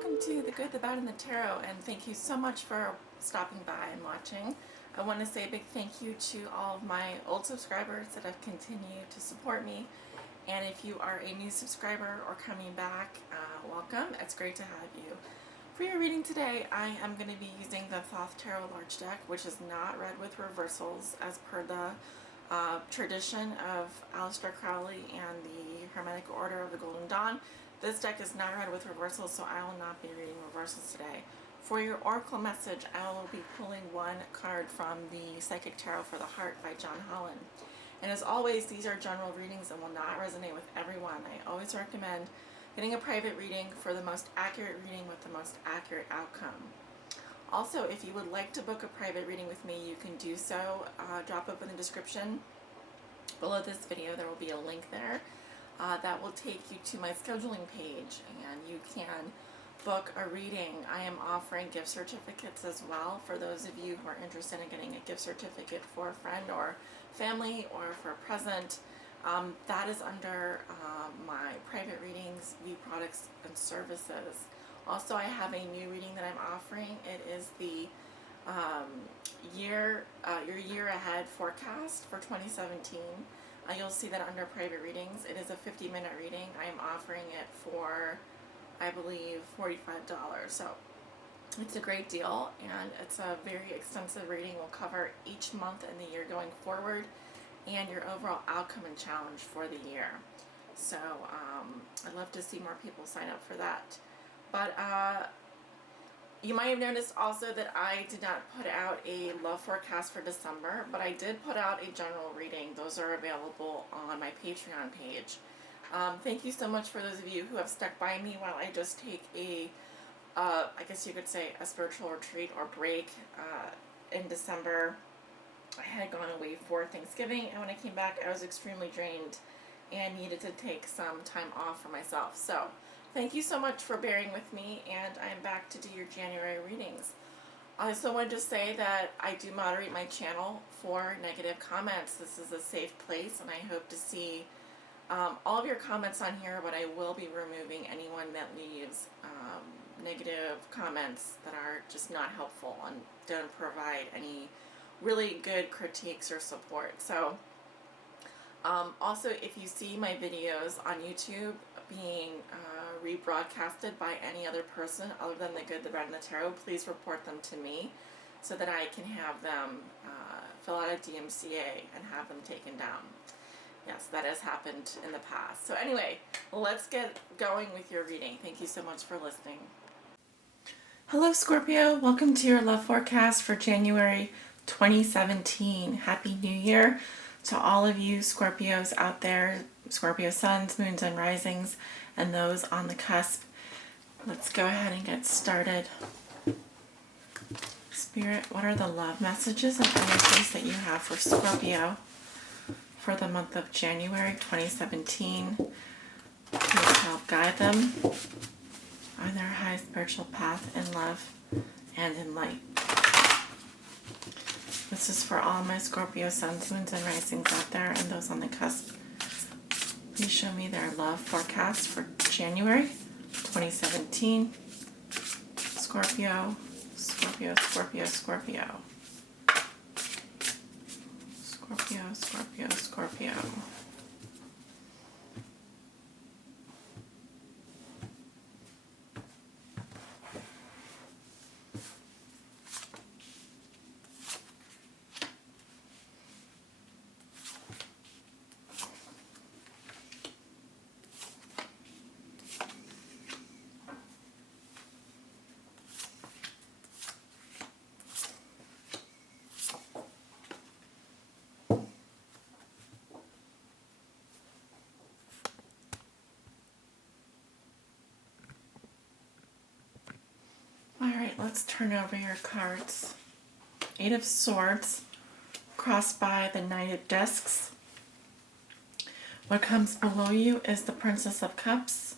welcome to The Good, the Bad, and the Tarot, and thank you so much for stopping by and watching. I want to say a big thank you to all of my old subscribers that have continued to support me, and if you are a new subscriber or coming back, welcome. It's great to have you. For your reading today, I am going to be using the Thoth Tarot Large Deck, which is not read with reversals as per the tradition of Aleister Crowley and the Hermetic Order of the Golden Dawn. This deck is not read with reversals, so I will not be reading reversals today. For your oracle message, I will be pulling one card from the Psychic Tarot for the Heart by John Holland. And as always, these are general readings and will not resonate with everyone. I always recommend getting a private reading for the most accurate reading with the most accurate outcome. Also, if you would like to book a private reading with me, you can do so. Drop up in the description below this video. There will be a link there that will take you to my scheduling page, and you can book a reading. I am offering gift certificates as well for those of you who are interested in getting a gift certificate for a friend or family or for a present. That is under my private readings, view products and services. Also, I have a new reading that I'm offering. It is the your year ahead forecast for 2017. You'll see that under private readings. It is a 50-minute reading. I am offering it for, I believe, $45. So it's a great deal, and it's a very extensive reading. Will cover each month in the year going forward and your overall outcome and challenge for the year. So I'd love to see more people sign up for that. But you might have noticed also that I did not put out a love forecast for December, but I did put out a general reading. Those are available on my Patreon page. Thank you so much for those of you who have stuck by me while I just take a, I guess you could say, a spiritual retreat or break in December. I had gone away for Thanksgiving, and when I came back, I was extremely drained and needed to take some time off for myself. So thank you so much for bearing with me, and I'm back to do your January readings. I also wanted to say that I do moderate my channel for negative comments. This is a safe place, and I hope to see all of your comments on here, but I will be removing anyone that leaves negative comments that are just not helpful and don't provide any really good critiques or support. So also, if you see my videos on YouTube being rebroadcasted by any other person other than The Good, the Bad, and the Tarot, please report them to me so that I can have them fill out a DMCA and have them taken down. Yes, that has happened in the past. So anyway, let's get going with your reading. Thank you so much for listening. Hello, Scorpio. Welcome to your love forecast for January 2017. Happy New Year to all of you Scorpios out there, Scorpio Suns, Moons, and Risings, and those on the cusp. Let's go ahead and get started. Spirit, what are the love messages and energies that you have for Scorpio for the month of January 2017? Please help guide them on their high spiritual path in love and in light. This is for all my Scorpio Suns, Moons, and Risings out there and those on the cusp. Please show me their love forecast for January 2017. Scorpio, Scorpio, Scorpio, Scorpio. Scorpio, Scorpio, Scorpio. Alright, let's turn over your cards. Eight of Swords, crossed by the Knight of Discs. What comes below you is the Princess of Cups.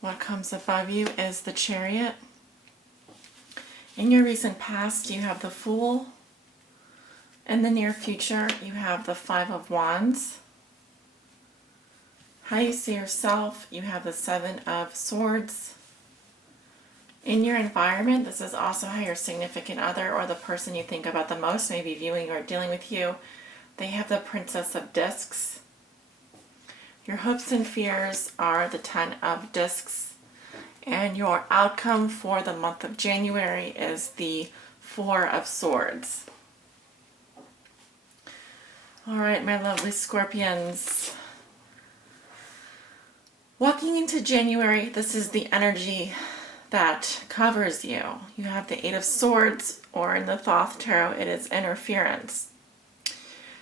What comes above you is the Chariot. In your recent past, you have the Fool. In the near future, you have the Five of Wands. How you see yourself, you have the Seven of Swords. In your environment, this is also how your significant other or the person you think about the most may be viewing or dealing with you. They have the Princess of Discs. Your hopes and fears are the Ten of Discs. And your outcome for the month of January is the Four of Swords. All right, my lovely Scorpions. Walking into January, this is the energy that covers you. You have the Eight of Swords, or in the Thoth Tarot, it is interference.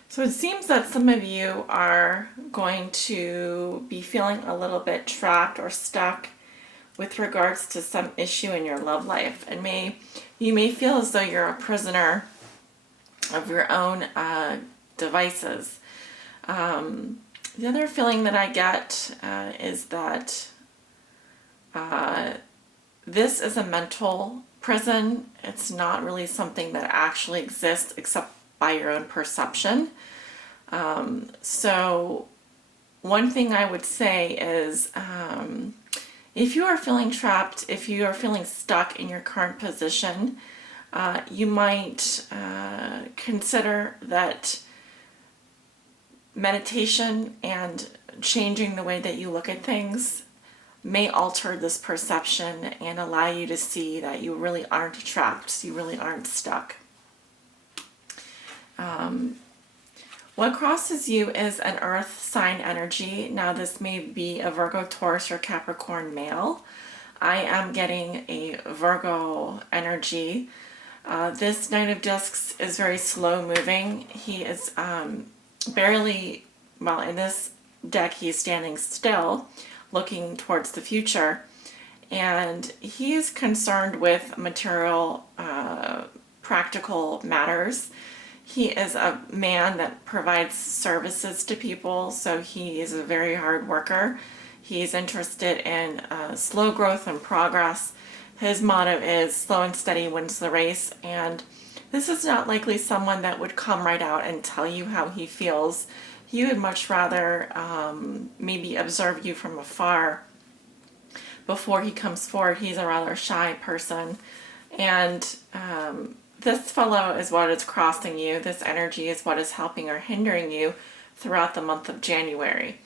So it seems that some of you are going to be feeling a little bit trapped or stuck with regards to some issue in your love life. And you may feel as though you're a prisoner of your own devices. The other feeling that I get is that this is a mental prison. It's not really something that actually exists except by your own perception. So one thing I would say is if you are feeling trapped, if you are feeling stuck in your current position, you might consider that meditation and changing the way that you look at things may alter this perception and allow you to see that you really aren't trapped, you really aren't stuck. What crosses you is an earth sign energy. Now this may be a Virgo, Taurus, or Capricorn male. I am getting a Virgo energy. This Knight of Discs is very slow moving. He is barely, well, in this deck he's standing still, looking towards the future. And he is concerned with material, practical matters. He is a man that provides services to people, so he is a very hard worker. He's interested in slow growth and progress. His motto is slow and steady wins the race, and this is not likely someone that would come right out and tell you how he feels. He would much rather maybe observe you from afar before he comes forward. He's a rather shy person, and this fellow is what is crossing you. This energy is what is helping or hindering you throughout the month of January.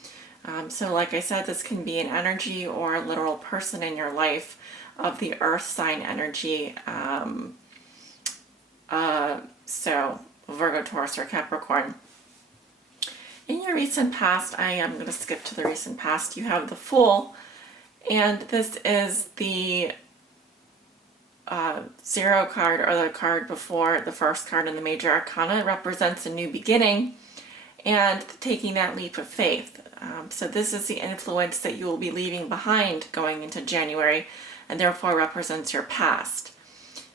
So like I said, this can be an energy or a literal person in your life of the earth sign energy. So Virgo, Taurus, or Capricorn. In your recent past, I am going to skip to the recent past, you have the Fool, and this is the zero card, or the card before the first card in the major arcana. It represents a new beginning and taking that leap of faith. So this is the influence that you will be leaving behind going into January, and therefore represents your past.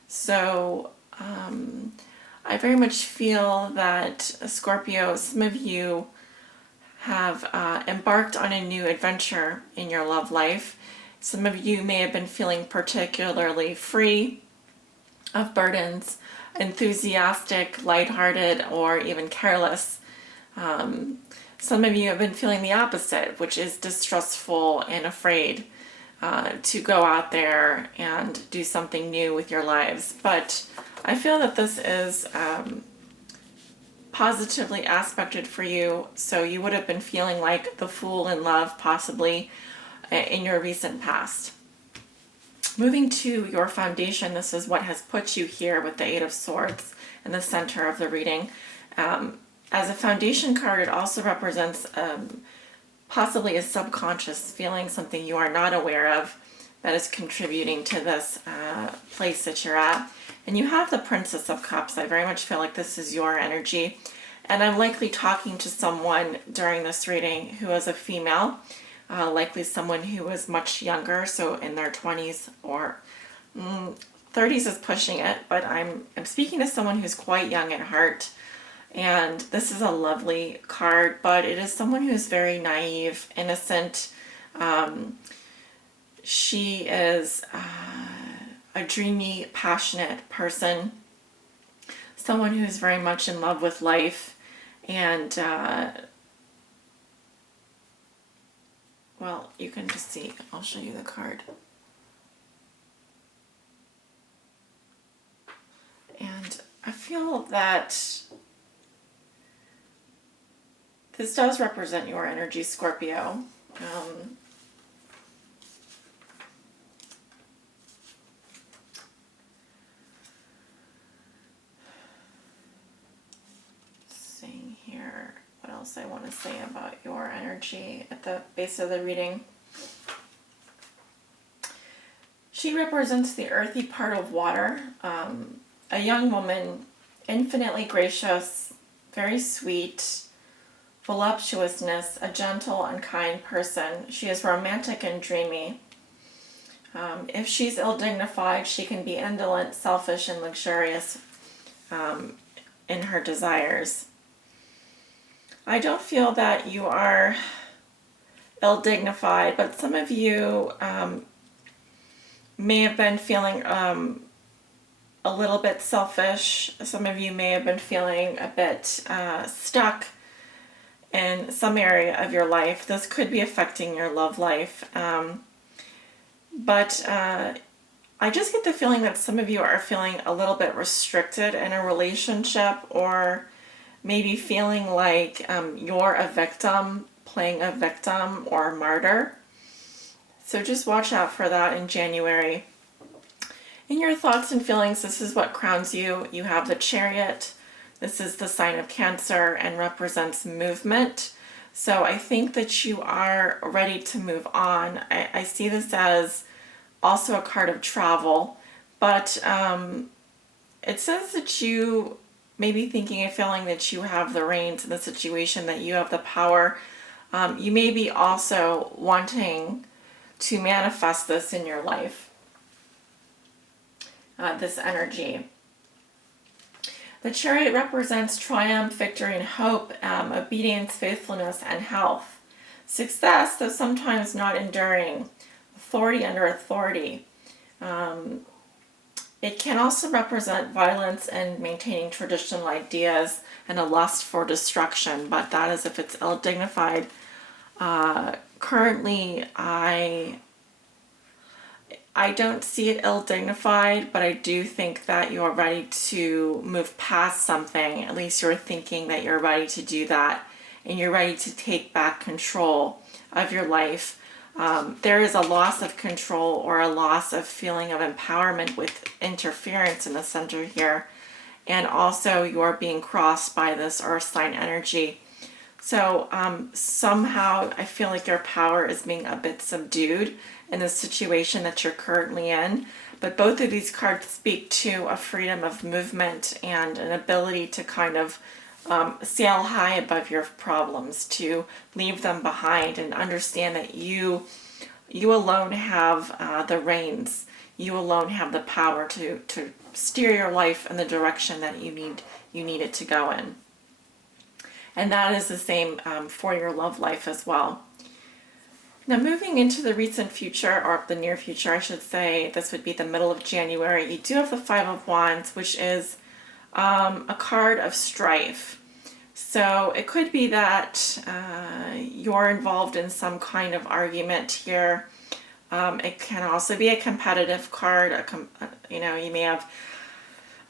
So I very much feel that Scorpio, some of you have embarked on a new adventure in your love life. Some of you may have been feeling particularly free of burdens, enthusiastic, lighthearted, or even careless. Some of you have been feeling the opposite, which is distrustful and afraid to go out there and do something new with your lives. But I feel that this is positively aspected for you, so you would have been feeling like the Fool in love, possibly, in your recent past. Moving to your foundation, this is what has put you here with the Eight of Swords in the center of the reading. As a foundation card, it also represents possibly a subconscious feeling, something you are not aware of that is contributing to this place that you're at. And you have the Princess of Cups. I very much feel like this is your energy. And I'm likely talking to someone during this reading who is a female, likely someone who is much younger, so in their 20s or 30s is pushing it, but I'm speaking to someone who's quite young at heart. And this is a lovely card, but it is someone who's very naive, innocent. She is a dreamy, passionate person, someone who is very much in love with life, and well, you can just see, I'll show you the card. And I feel that this does represent your energy, Scorpio. Seeing here what else I want to say about your energy at the base of the reading. She represents the earthy part of water, a young woman, infinitely gracious, very sweet, voluptuousness, a gentle and kind person. She is romantic and dreamy. If she's ill-dignified, she can be indolent, selfish, and luxurious in her desires. I don't feel that you are ill-dignified, but some of you may have been feeling a little bit selfish. Some of you may have been feeling a bit stuck in some area of your life. This could be affecting your love life. But I just get the feeling that some of you are feeling a little bit restricted in a relationship, or maybe feeling like you're a victim, playing a victim or a martyr. So just watch out for that in January. In your thoughts and feelings, this is what crowns you. You have the chariot. This is the sign of Cancer and represents movement. So I think that you are ready to move on. I see this as also a card of travel, but it says that you may be thinking and feeling that you have the reins in the situation, that you have the power. You may be also wanting to manifest this in your life, this energy. The chariot represents triumph, victory, and hope, obedience, faithfulness, and health. Success, though sometimes not enduring. Authority under authority. It can also represent violence and maintaining traditional ideas and a lust for destruction, but that is if it's ill-dignified. Currently, I don't see it ill-dignified, but I do think that you're ready to move past something. At least you're thinking that you're ready to do that, and you're ready to take back control of your life. There is a loss of control or a loss of feeling of empowerment with interference in the center here. And also you're being crossed by this earth sign energy. So somehow I feel like your power is being a bit subdued in the situation that you're currently in. But both of these cards speak to a freedom of movement and an ability to kind of sail high above your problems, to leave them behind and understand that you alone have the reins. You alone have the power to steer your life in the direction that you need it to go in. And that is the same for your love life as well. Now moving into the recent future, or the near future I should say, this would be the middle of January, you do have the Five of Wands, which is a card of strife. So it could be that you're involved in some kind of argument here. It can also be a competitive card. You may have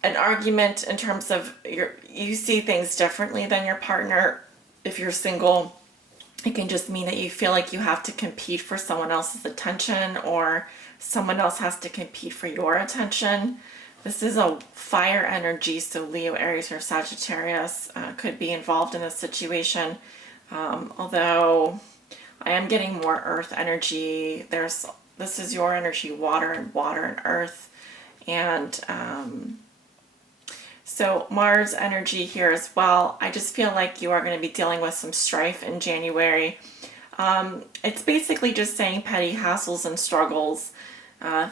an argument in terms of you see things differently than your partner. If you're single, it can just mean that you feel like you have to compete for someone else's attention, or someone else has to compete for your attention. This is a fire energy, so Leo, Aries, or Sagittarius could be involved in this situation. Although I am getting more earth energy. This is your energy, water and earth. And so Mars energy here as well. I just feel like you are going to be dealing with some strife in January. It's basically just saying petty hassles and struggles,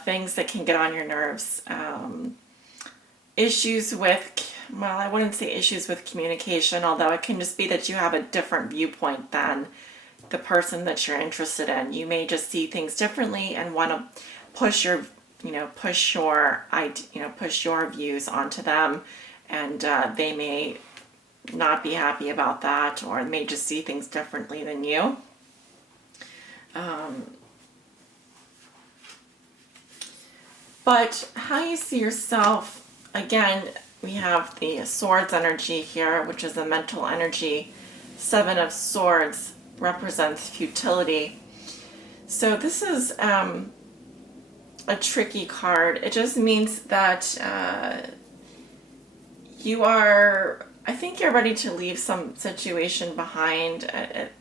things that can get on your nerves. Issues with, well, I wouldn't say issues with communication, although it can just be that you have a different viewpoint than the person that you're interested in. You may just see things differently and want to push your views onto them, and they may not be happy about that, or may just see things differently than you. But how you see yourself again, we have the Swords energy here, which is a mental energy. Seven of Swords represents futility. So this is a tricky card. It just means that I think you're ready to leave some situation behind.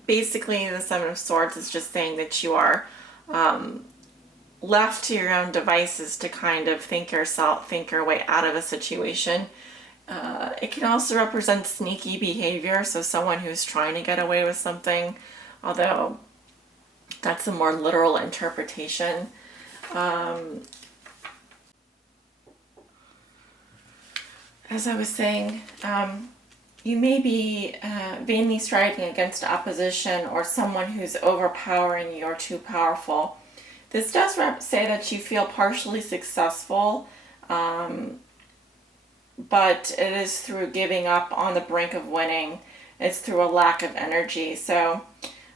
Basically, the Seven of Swords is just saying that you are left to your own devices to kind of think your way out of a situation. It can also represent sneaky behavior, so someone who's trying to get away with something, although that's a more literal interpretation. As I was saying, you may be vainly striving against opposition or someone who's overpowering you or too powerful. This does say that you feel partially successful, but it is through giving up on the brink of winning. It's through a lack of energy. So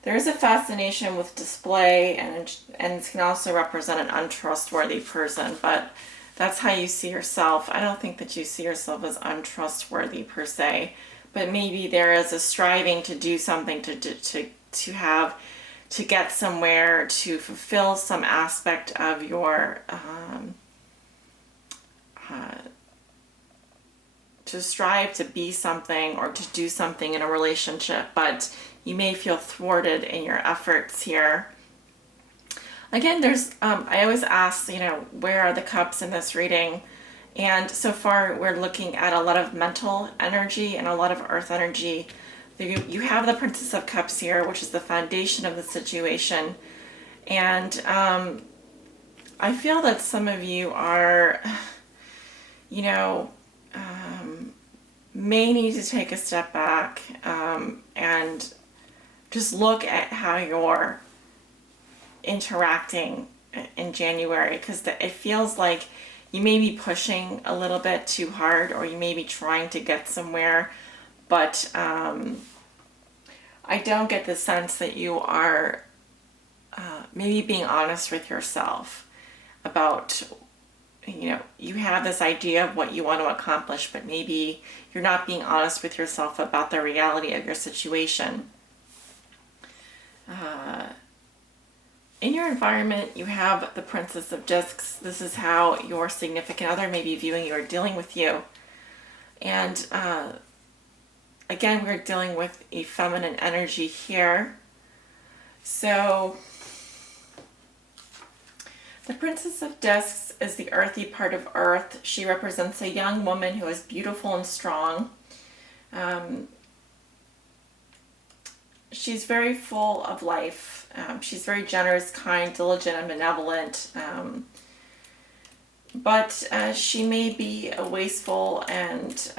there is a fascination with display, and it can also represent an untrustworthy person, but that's how you see yourself. I don't think that you see yourself as untrustworthy per se, but maybe there is a striving to do something, to get somewhere, to fulfill some aspect of your to strive to be something or to do something in a relationship, but you may feel thwarted in your efforts here. Again, there's I always ask, where are the cups in this reading? And so far we're looking at a lot of mental energy and a lot of earth energy. You have the Princess of Cups here, which is the foundation of the situation. And I feel that some of you are, may need to take a step back and just look at how you're interacting in January, because it feels like you may be pushing a little bit too hard, or you may be trying to get somewhere, but I don't get the sense that you are maybe being honest with yourself about, you have this idea of what you want to accomplish, but maybe you're not being honest with yourself about the reality of your situation. In your environment, you have the Princess of Discs. This is how your significant other may be viewing you or dealing with you. And again, we're dealing with a feminine energy here. So the Princess of Discs is the earthy part of Earth. She represents a young woman who is beautiful and strong. She's very full of life. She's very generous, kind, diligent, and benevolent. But she may be a wasteful and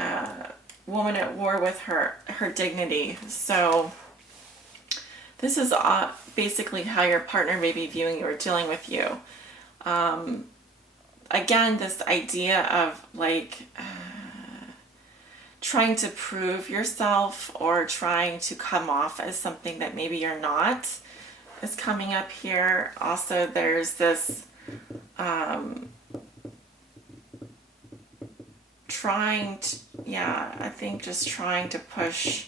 woman at war with her dignity. So this is basically how your partner may be viewing you or dealing with you. Again, this idea of trying to prove yourself or trying to come off as something that maybe you're not is coming up here. Also, there's this I think just trying to push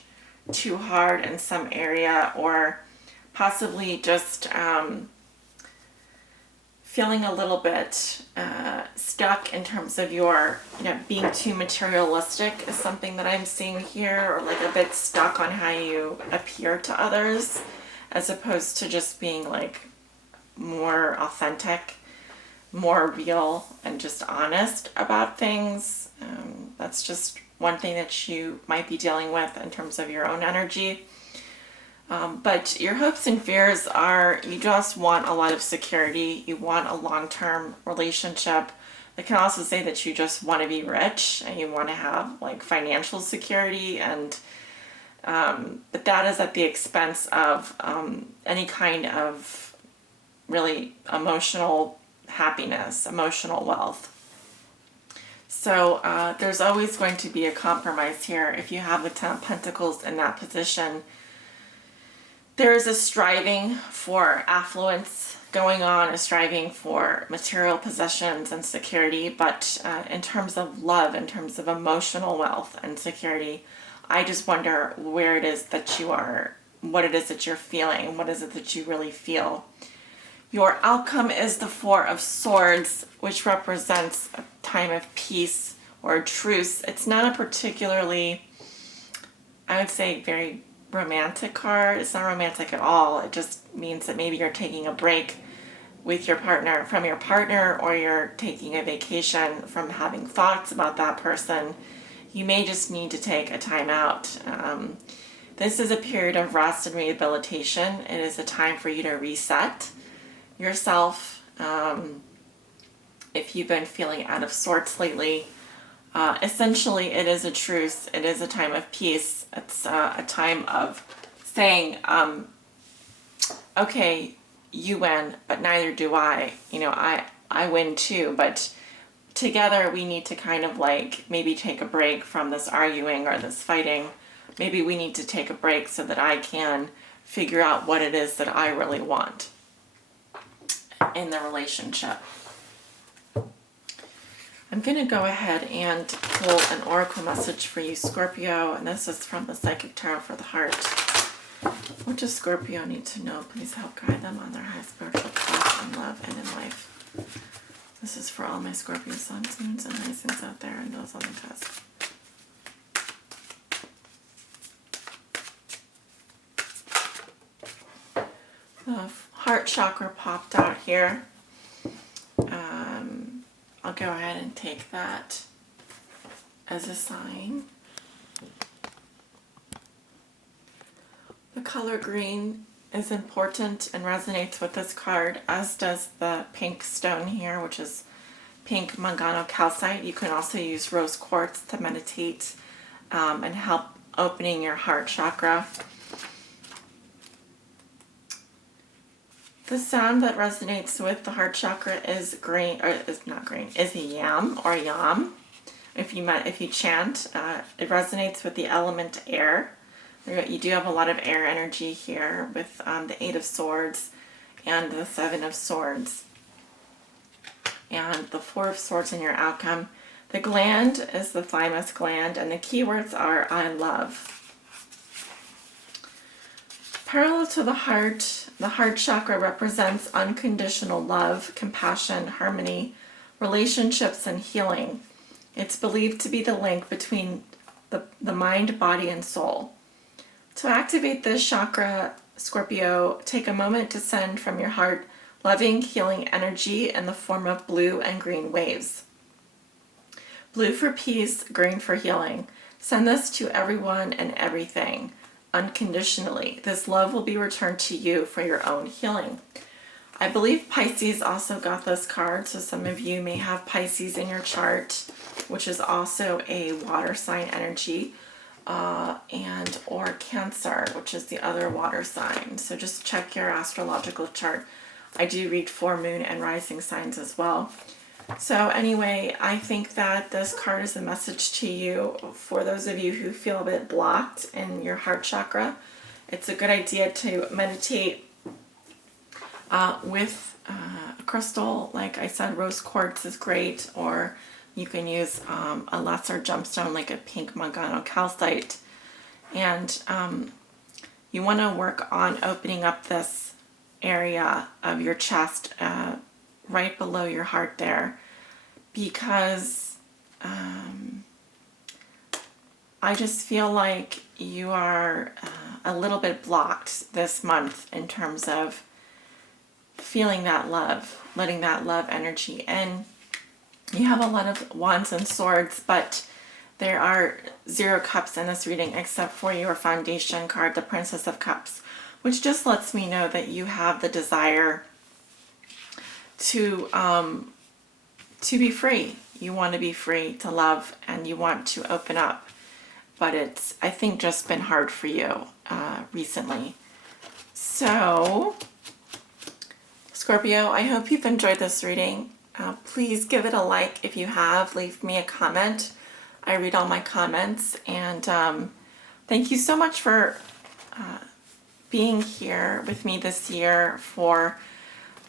too hard in some area, or possibly just feeling a little bit stuck in terms of your, being too materialistic is something that I'm seeing here, or like a bit stuck on how you appear to others, as opposed to just being like more authentic, more real, and just honest about things. That's just one thing that you might be dealing with in terms of your own energy. But your hopes and fears are, you just want a lot of security. You want a long-term relationship. It can also say that you just want to be rich and you want to have like financial security, and but that is at the expense of any kind of really emotional happiness, emotional wealth. So there's always going to be a compromise here if you have the Ten of Pentacles in that position. There is a striving for affluence going on is striving for material possessions and security, but in terms of love, in terms of emotional wealth and security, I just wonder where it is that you are, what it is that you're feeling, what is it that you really feel. Your outcome is the Four of Swords, which represents a time of peace or a truce. It's not a particularly, I would say, very romantic card. It's not romantic at all. It just means that maybe you're taking a break with your partner, from your partner, or you're taking a vacation from having thoughts about that person. You may just need to take a time out. This is a period of rest and rehabilitation. It is a time for you to reset yourself. If you've been feeling out of sorts lately, essentially it is a truce. It is a time of peace. It's a time of saying, okay, you win, but neither do I. You know, I win too, but together we need to kind of like maybe take a break from this arguing or this fighting. Maybe we need to take a break so that I can figure out what it is that I really want in the relationship. I'm going to go ahead and pull an oracle message for you, Scorpio, and this is from the Psychic Tarot for the Heart. What does Scorpio need to know? Please help guide them on their high spiritual path in love and in life. This is for all my Scorpio Sun, Moons, and Risings out there and those on the cusp. The heart chakra popped out here. I'll go ahead and take that as a sign. The color green is important and resonates with this card, as does the pink stone here, which is pink mangano calcite. You can also use rose quartz to meditate and help opening your heart chakra. The sound that resonates with the heart chakra is green, or is not green, is a yam or yam. If you chant, it resonates with the element air. You do have a lot of air energy here with the Eight of Swords and the Seven of Swords and the Four of Swords in your outcome. The gland is the thymus gland, and the keywords are I love. Parallel to the heart chakra represents unconditional love, compassion, harmony, relationships, and healing. It's believed to be the link between the mind, body, and soul. To activate this chakra, Scorpio, take a moment to send from your heart loving, healing energy in the form of blue and green waves. Blue for peace, green for healing. Send this to everyone and everything, unconditionally. This love will be returned to you for your own healing. I believe Pisces also got this card, so some of you may have Pisces in your chart, which is also a water sign energy, and or Cancer, which is the other water sign. So just check your astrological chart. I do read for moon and rising signs as well. So anyway, I think that this card is a message to you for those of you who feel a bit blocked in your heart chakra. It's a good idea to meditate with a crystal. Like I said, rose quartz is great, or you can use a lesser gemstone like a pink mangano calcite. And you want to work on opening up this area of your chest right below your heart there, because I just feel like you are a little bit blocked this month in terms of feeling that love, letting that love energy in. You have a lot of wands and swords, but there are 0 cups in this reading except for your foundation card, the Princess of Cups, which just lets me know that you have the desire to be free. You want to be free to love, and you want to open up, but it's, I think, just been hard for you recently. So, Scorpio, I hope you've enjoyed this reading. Please give it a like if you have. Leave me a comment. I read all my comments, and thank you so much for being here with me this year, for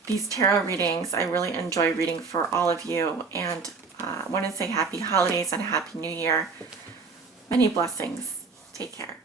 these tarot readings. I really enjoy reading for all of you, and I want to say happy holidays and a happy new year. Many blessings. Take care.